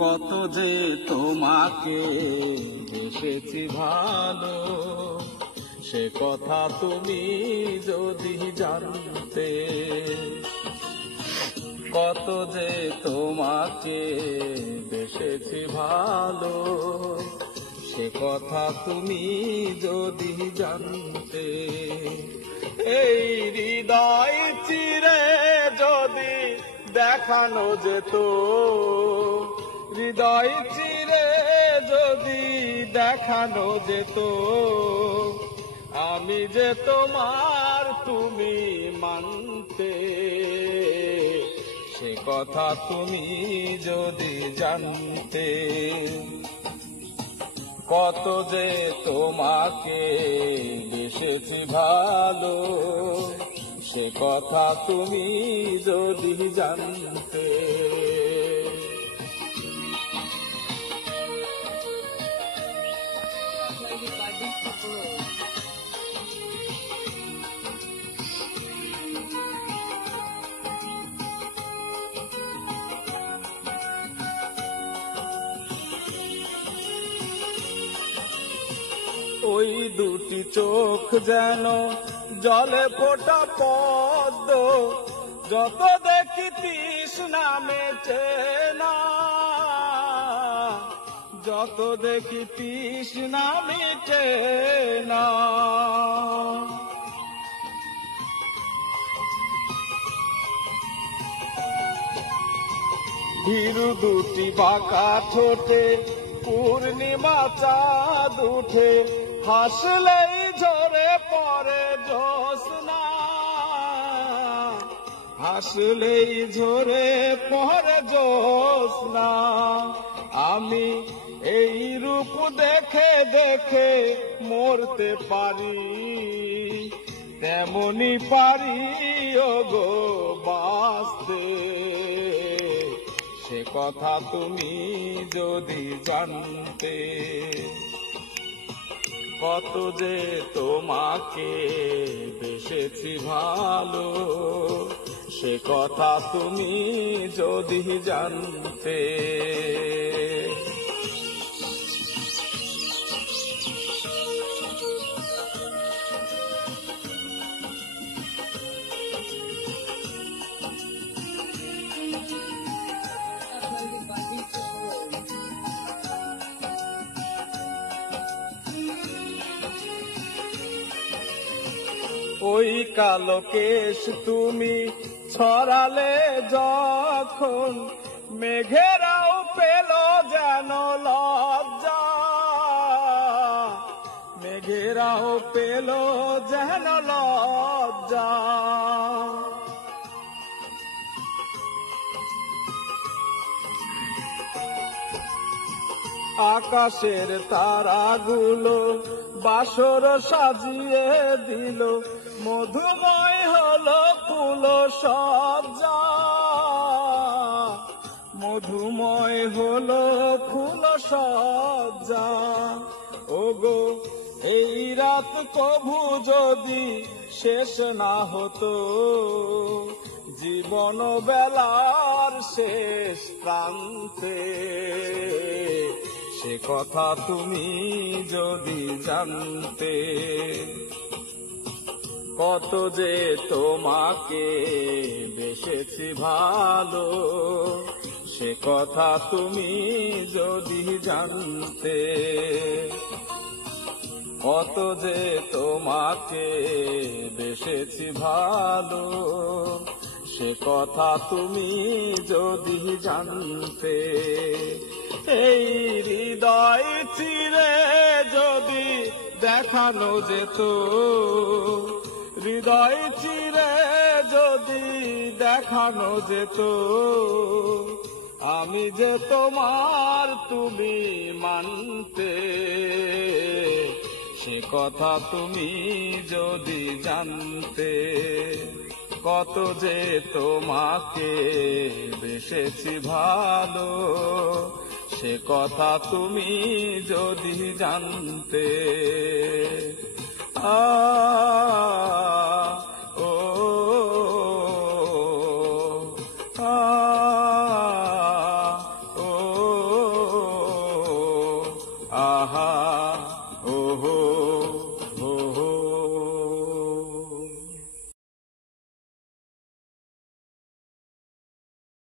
কত যে তোমাকে বেসেছি ভালো, সে কথা তুমি যদি জানতে। কত যে তোমাকে বেসেছি ভালো, সে কথা তুমি যদি জানতে। এই হৃদয় চিরে যদি দেখানো যেত, হৃদয় চিরে যদি দেখানো যেত, আমি যে তোমার তুমি মানতে। সে কথা তুমি যদি জানতে। কত যে তোমাকে বেসেছি ভালো, সে কথা তুমি যদি জানতে। ওই দুটি চোখ যেন জলে ফোটা পদ্ম, যত দেখি তৃষ্ণা মেটে না, যত দেখি তৃষ্ণা মেটে না। ভীরু দুটি বাঁকা ঠোঁটে পূর্ণিমা চাঁদ উঠে, হাসলেই ঝরে পড়ে জ্যোৎস্না, হাসলেই ঝরে পড়ে জ্যোৎস্না। আমি এই রূপ দেখে দেখে মরতে পারি, তেমনি পারি ওগো বাঁচতে। সে কথা তুমি যদি জানতে। কত যে তোমাকে বেসেছি ভালো, সে কথা তুমি যদি জানতে। ওই কালো কেশ তুমি ছড়ালে যখন, মেঘেরাও পেল যেন লজ্জা, মেঘেরাও পেল যেন লজ্জা। আকাশের তারাগুলো বাসর সাজিয়ে দিল, মধুময় হলো ফুল সজ্জা, মধুময় হলো ফুল সজ্জা। ওগো এই রাত কভু যদি শেষ না হতো, জীবন বেলার শেষ প্রান্তে। সে কথা তুমি যদি জানতে। কত যে তোমাকে বেসেছি ভালো, সে কথা তুমি যদি জানতে। কত যে তোমাকে বেসেছি ভালো, সে কথা তুমি যদি জানতে। এই হৃদয় চিরে যদি দেখানো যেত, হৃদয় চিরে যদি দেখানো যেত, আমি যে তোমার তুমি মানতে। সে কথা তুমি যদি জানতে। কত যে তোমাকে বেসেছি ভালো, সে কথা তুমি যদি জানতে। ও আহা